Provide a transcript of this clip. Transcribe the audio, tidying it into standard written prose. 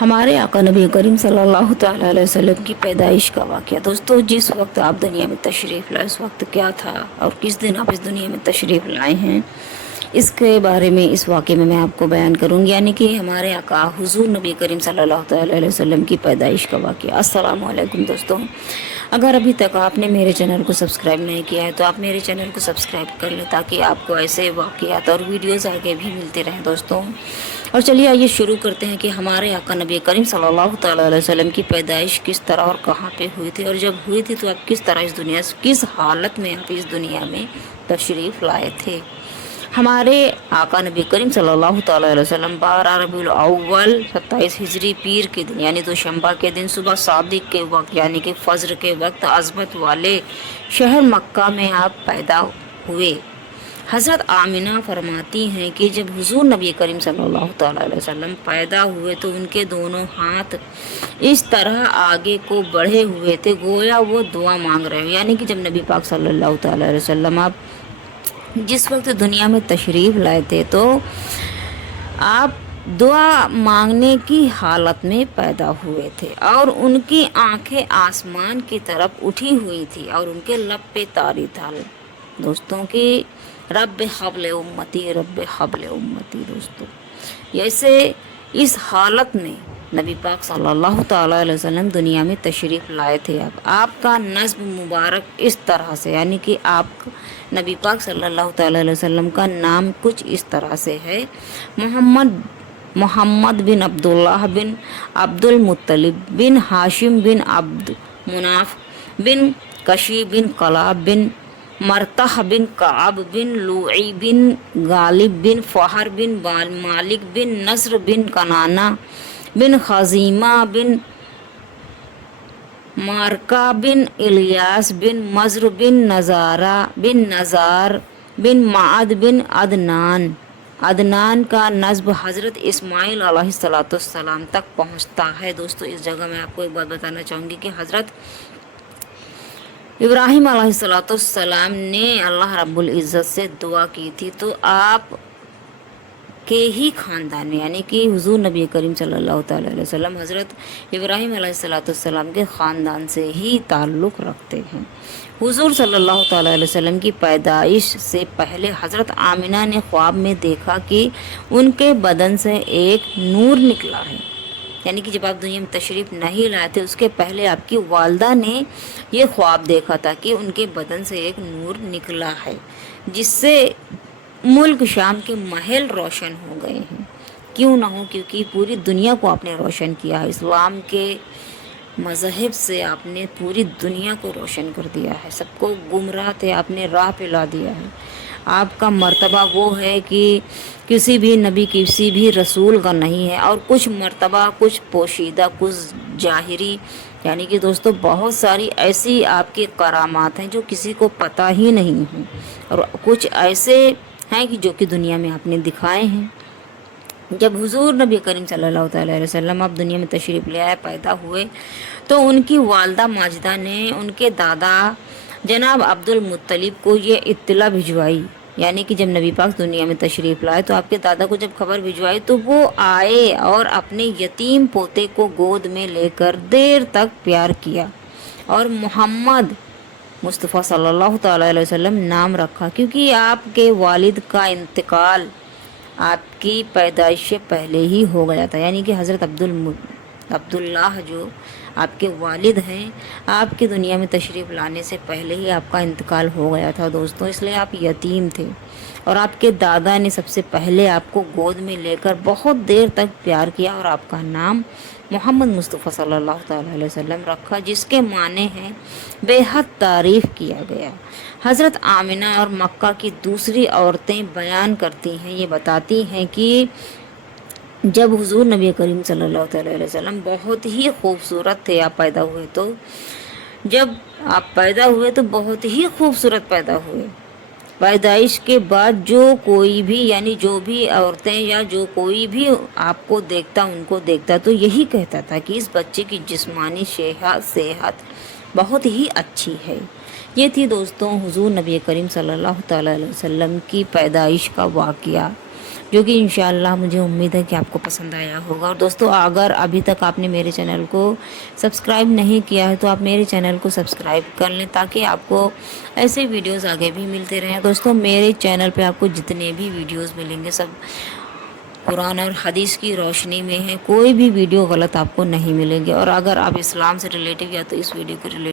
ہمارے آقا نبی کریم صلی اللہ تعالیٰ علیہ وسلم کی پیدائش کا واقعہ۔ دوستو، جس وقت آپ دنیا میں تشریف لائے اس وقت کیا تھا اور کس دن آپ اس دنیا میں تشریف لائے ہیں، اس کے بارے میں اس واقعے میں آپ کو بیان کروں گی، یعنی کہ ہمارے آقا حضور نبی کریم صلی اللہ تعالیٰ علیہ وسلم کی پیدائش کا واقعہ۔ السلام علیکم دوستو، اگر ابھی تک آپ نے میرے چینل کو سبسکرائب نہیں کیا ہے تو آپ میرے چینل کو سبسکرائب کر لیں تاکہ آپ کو ایسے واقعات اور ویڈیوز آگے بھی ملتے رہیں دوستوں۔ اور چلیے آئیے شروع کرتے ہیں کہ ہمارے آقا نبی کریم صلی اللہ تعالیٰ علیہ وسلم کی پیدائش کس طرح اور کہاں پہ ہوئی تھی، اور جب ہوئی تھی تو آپ کس طرح اس دنیا سے، کس حالت میں آپ اس دنیا میں تشریف لائے تھے۔ ہمارے آقا نبی کریم صلی اللہ تعالیٰ علیہ وسلم 12 ربیع الاول 27 ہجری پیر کے دن یعنی دوشنبہ کے دن صبح صادق کے وقت یعنی کہ فجر کے وقت عظمت والے شہر مکہ میں آپ پیدا ہوئے۔ حضرت آمنہ فرماتی ہیں کہ جب حضور نبی کریم صلی اللہ تعالیٰ علیہ وسلم پیدا ہوئے تو ان کے دونوں ہاتھ اس طرح آگے کو بڑھے ہوئے تھے گویا وہ دعا مانگ رہے ہیں، یعنی کہ جب نبی پاک صلی اللہ تعالیٰ علیہ وسلم آپ جس وقت دنیا میں تشریف لائے تھے تو آپ دعا مانگنے کی حالت میں پیدا ہوئے تھے، اور ان کی آنکھیں آسمان کی طرف اٹھی ہوئی تھی اور ان کے لب پہ طاری تھا دوستوں کی رب حبل امتی، رب حبل امتی۔ دوستوں، جیسے اس حالت میں نبی پاک صلی اللہ تعالیٰ علیہ وسلم دنیا میں تشریف لائے تھے۔ آپ کا نسب مبارک اس طرح سے، یعنی کہ آپ نبی پاک صلی اللہ تعالیٰ علیہ وسلم کا نام کچھ اس طرح سے ہے: محمد بن عبداللہ بن عبد المطلب بن ہاشم بن عبد مناف بن کشی بن کلاب بن مرتح بن کعب بن لوعی بن غالب بن فہر بن مالک بن نصر بن کنانہ بن خزیمہ بن مارکہ بن الیاس بن مزر بن نزار بن معد بن عدنان کا نسب حضرت اسماعیل علیہ السلام تک پہنچتا ہے۔ دوستو، اس جگہ میں آپ کو ایک بات بتانا چاہوں گی کہ حضرت ابراہیم علیہ السلام نے اللہ رب العزت سے دعا کی تھی تو آپ کے ہی خاندان میں، یعنی کہ حضور نبی کریم صلی اللہ تعالیٰ علیہ وسلم حضرت ابراہیم علیہ السلام کے خاندان سے ہی تعلق رکھتے ہیں۔ حضور صلی اللہ تعالیٰ علیہ وسلم کی پیدائش سے پہلے حضرت آمنہ نے خواب میں دیکھا کہ ان کے بدن سے ایک نور نکلا ہے، یعنی کہ جب آپ دنیا میں تشریف نہیں لائے تھے اس کے پہلے آپ کی والدہ نے یہ خواب دیکھا تھا کہ ان کے بدن سے ایک نور نکلا ہے جس سے ملک شام کے محل روشن ہو گئے ہیں۔ کیوں نہ ہو، کیونکہ پوری دنیا کو آپ نے روشن کیا ہے، اسلام کے مذہب سے آپ نے پوری دنیا کو روشن کر دیا ہے، سب کو گمراہ تھے آپ نے راہ پہ لا دیا ہے۔ آپ کا مرتبہ وہ ہے کہ کسی بھی نبی کسی بھی رسول کا نہیں ہے، اور کچھ مرتبہ کچھ پوشیدہ کچھ ظاہری، یعنی کہ دوستو بہت ساری ایسی آپ کی کرامات ہیں جو کسی کو پتہ ہی نہیں ہیں، اور کچھ ایسے ہیں کہ جو کہ دنیا میں آپ نے دکھائے ہیں۔ جب حضور نبی کریم صلی اللہ تعالیٰ علیہ وسلم آپ دنیا میں تشریف لے آئے، پیدا ہوئے، تو ان کی والدہ ماجدہ نے ان کے دادا جناب عبد المطلب کو یہ اطلاع بھجوائی، یعنی کہ جب نبی پاک دنیا میں تشریف لائے تو آپ کے دادا کو جب خبر بھجوائی تو وہ آئے اور اپنے یتیم پوتے کو گود میں لے کر دیر تک پیار کیا اور محمد مصطفیٰ صلی اللہ تعالیٰ علیہ وسلم نام رکھا، کیونکہ آپ کے والد کا انتقال آپ کی پیدائش سے پہلے ہی ہو گیا تھا، یعنی کہ حضرت عبداللہ جو آپ کے والد ہیں، آپ کی دنیا میں تشریف لانے سے پہلے ہی آپ کا انتقال ہو گیا تھا دوستوں، اس لیے آپ یتیم تھے، اور آپ کے دادا نے سب سے پہلے آپ کو گود میں لے کر بہت دیر تک پیار کیا اور آپ کا نام محمد مصطفیٰ صلی اللہ تعالیٰ علیہ وسلم رکھا، جس کے معنی ہیں بے حد تعریف کیا گیا۔ حضرت آمنہ اور مکہ کی دوسری عورتیں بیان کرتی ہیں، یہ بتاتی ہیں کہ جب حضور نبی کریم صلی اللہ تعالیٰ علیہ وسلم بہت ہی خوبصورت تھے، آپ پیدا ہوئے تو جب آپ پیدا ہوئے تو بہت ہی خوبصورت پیدا ہوئے۔ پیدائش کے بعد جو کوئی بھی، یعنی جو بھی عورتیں یا جو کوئی بھی آپ کو دیکھتا، ان کو دیکھتا تو یہی کہتا تھا کہ اس بچے کی جسمانی صحت بہت ہی اچھی ہے۔ یہ تھی دوستوں حضور نبی کریم صلی اللہ تعالیٰ علیہ وسلم کی پیدائش کا واقعہ۔ جو کہ انشاءاللہ مجھے امید ہے کہ آپ کو پسند آیا ہوگا۔ اور دوستو اگر ابھی تک آپ نے میرے چینل کو سبسکرائب نہیں کیا ہے تو آپ میرے چینل کو سبسکرائب کر لیں تاکہ آپ کو ایسے ویڈیوز آگے بھی ملتے رہیں۔ دوستو میرے چینل پہ آپ کو جتنے بھی ویڈیوز ملیں گے سب قرآن اور حدیث کی روشنی میں ہے، کوئی بھی ویڈیو غلط آپ کو نہیں ملے گی۔ اور اگر آپ اسلام سے ریلیٹیو یا تو اس ویڈیو کے ریلیٹیو